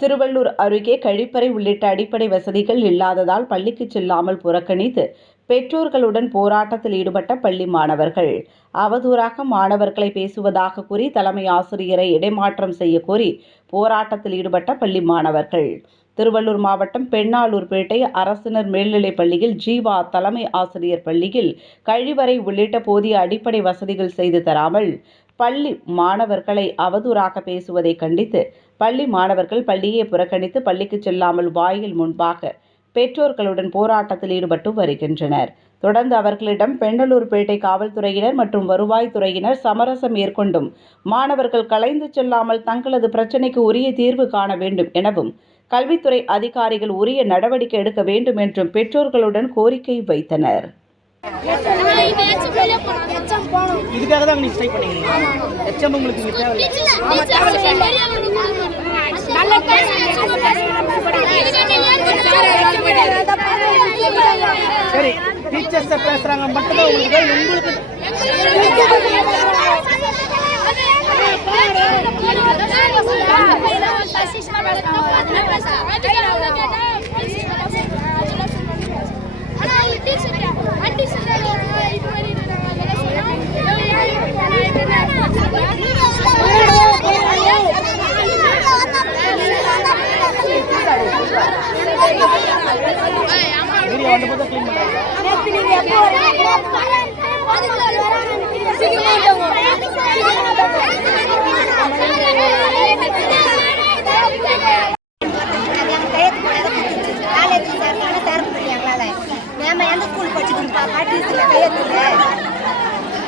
திருவள்ளூர் அருகே கழிப்பறை உள்ளிட்ட அடிப்படை வசதிகள் இல்லாததால் பள்ளிக்கு செல்லாமல் புறக்கணித்து பெற்றோர்களுடன் போராட்டத்தில் ஈடுபட்ட பள்ளி மாணவர்கள். அவதூறாக மாணவர்களை பேசுவதாக கூறி தலைமை ஆசிரியரை இடைமாற்றம் செய்ய கோரி போராட்டத்தில் ஈடுபட்ட பள்ளி மாணவர்கள். திருவள்ளூர் மாவட்டம் பெண்ணாலூர்பேட்டை அரசினர் மேல்நிலைப் பள்ளியில் ஜீவா தலைமை ஆசிரியர் பள்ளியில் கழிவறை உள்ளிட்ட போதிய அடிப்படை வசதிகள் செய்து தராமல் பள்ளி மாணவர்களை அவதூறாக பேசுவதை கண்டித்து பள்ளி மாணவர்கள் பள்ளியை புறக்கணித்து பள்ளிக்கு செல்லாமல் வாயில் முன்பாக பெற்றோர்களுடன் போராட்டத்தில் ஈடுபட்டு வருகின்றனர். தொடர்ந்து அவர்களிடம் பெண்ணலூர்பேட்டை காவல்துறையினர் மற்றும் வருவாய்த்துறையினர் சமரசம் மேற்கொண்டும் மாணவர்கள் கலைந்து செல்லாமல் தங்களது பிரச்சினைக்கு உரிய தீர்வு காண வேண்டும் எனவும் கல்வித்துறை அதிகாரிகள் உரிய நடவடிக்கை எடுக்க வேண்டும் என்றும் பெற்றோர்களுடன் கோரிக்கை வைத்தனர். இதுக்காக தான் நீங்க ஸ்ட்ரைக் பண்ணீங்க. எச்எம் உங்களுக்கு இங்க தேவையில்லை. சரி, டீச்சர்ஸ் பேசுறாங்க மட்டும் தான் உங்களுக்கு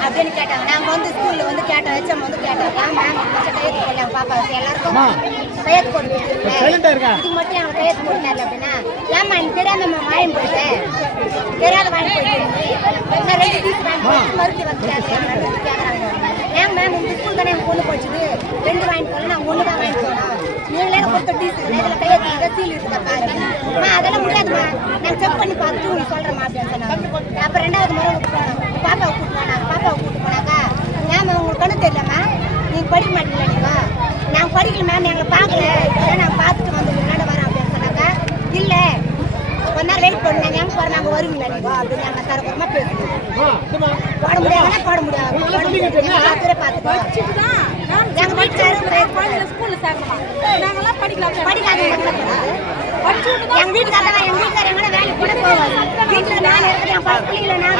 அப்படின்னு கேட்டாங்க. நாங்கள் வந்து ஸ்கூலில் வந்து கேட்டோம், ஹெச்எம் வந்து கேட்டாங்க, மேம் கையெழுத்து போடலாம் பாப்பாவுக்கு எல்லாருக்கும் கையெழுத்து போடுவேன், இது மட்டும் எங்களுக்கு கையெழுத்து போட்டாரு அப்படின்னா, ஏமா எனக்கு தெரியாம வாங்கி போயிட்டேன், தெரியாத வாங்கி போயிட்டு நான் 2 டீஸ் வாங்கி போட்டு மறுத்து வந்து கேட்குறாங்க. ஏன் மேம் இந்த ஸ்கூல் தானே எனக்கு ஒன்று போச்சுது, 2 வாங்கிட்டு போகல, நாங்கள் 1 தான் வாங்கி போனோம், நீங்களே கொடுத்த டீஸ் இதில் கையெழுத்து சீல் இருக்குதா பாருங்க, அதெல்லாம் முடியாதுமா, நாங்கள் செக் பண்ணி பார்த்துட்டு உங்களுக்கு சொல்கிறேம்மா அப்படின்னு சொன்னாங்க. அப்புறம் 2வது முறை போனோம், பாப்பாவை கூப்பிட்டு போனாங்க. பாப்பாவை கூப்பிட்டு போனாக்கா, ஏன் உங்களுக்கு கண்ணு தெரியலம்மா, நீங்கள் படிக்க மாட்டீங்களா, நீங்கள் நாங்கள் படிக்கல மேம், எங்களை பார்க்கல, நாங்கள் பார்த்துட்டு வந்து முன்னாடி வரோம் அப்படின்னு சொன்னாக்கா, இல்லை கொஞ்ச நேரம் வெயிட் பண்ணுங்க, எங்கே போகிற நாங்கள் வருவீங்களா நீங்கள் அப்படின்னு நாங்கள் தரக்குறமா பேசுவோம். போட முடியாதுன்னா போட முடியாது, பார்த்துட்டு எங்கள் வீட்டுக்காரர் ஸ்கூலில் சேர்க்கணும், நாங்களாம் படிக்காத எங்கள் வீட்டுக்காரர் எங்கன்னா வேலைக்கு கூட போவோம், வீட்டில் நான் இருக்கிறேன், என் பிள்ளைங்கள நான்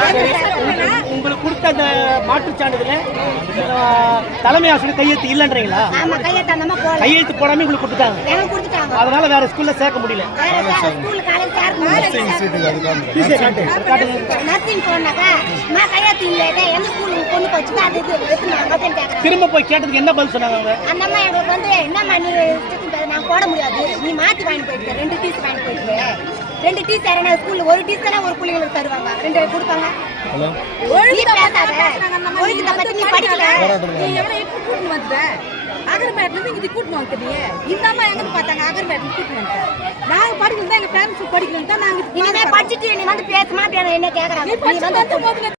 உங்களுக்கு கொடுத்த அந்த மாற்றுச் சான்றிதழ தலைமை ஆசிரியர் கையெழுத்து இல்லைன்றீங்களா? ஆமா, கையெழுத்து அந்த மாதிரி போடல, கையெழுத்து போடாம உங்களுக்கு கொடுத்துட்டாங்க. எனக்கு கொடுத்துட்டாங்க, அதனால வேற ஸ்கூல்ல சேர்க்க முடியல. ஸ்கூல் காலேஜ் நர்சிங் போனாக்கா நான் கையெழுத்து இல்லை, எந்த ஸ்கூலுக்கு பொண்ணு போச்சு அது கேட்குறேன். திரும்ப போய் கேட்டதுக்கு என்ன பதில் சொன்னாங்க? அந்த அம்மா எங்களுக்கு வந்து என்னம்மா நீ நான் போட முடியாது, நீ மாற்றி வாங்கி போயிட்டு 2 டீஸ் வாங்கி போயிட்டு 2 டீஸ் யாரா ஸ்கூல்ல 1 டீஸ் தானே ஒரு பிள்ளைங்களுக்கு தருவாங்க, 2 கொடுப்பாங்க. அகர்பேட்லேருந்து இங்கே கூட்டின்னு வந்துட்டீங்க, இந்த அம்மா எங்கே பார்த்தாங்க, அகர்பேட்லேருந்து கூட்டின்னு வந்துட்டேன், நாங்கள் படிக்கணும் தான், எங்கள் பேரண்ட்ஸ் படிக்கணும் தான், நாங்கள் இனிமேல் படிச்சுட்டு நீ வந்து பேசுமா என்ன கேட்குறாங்க.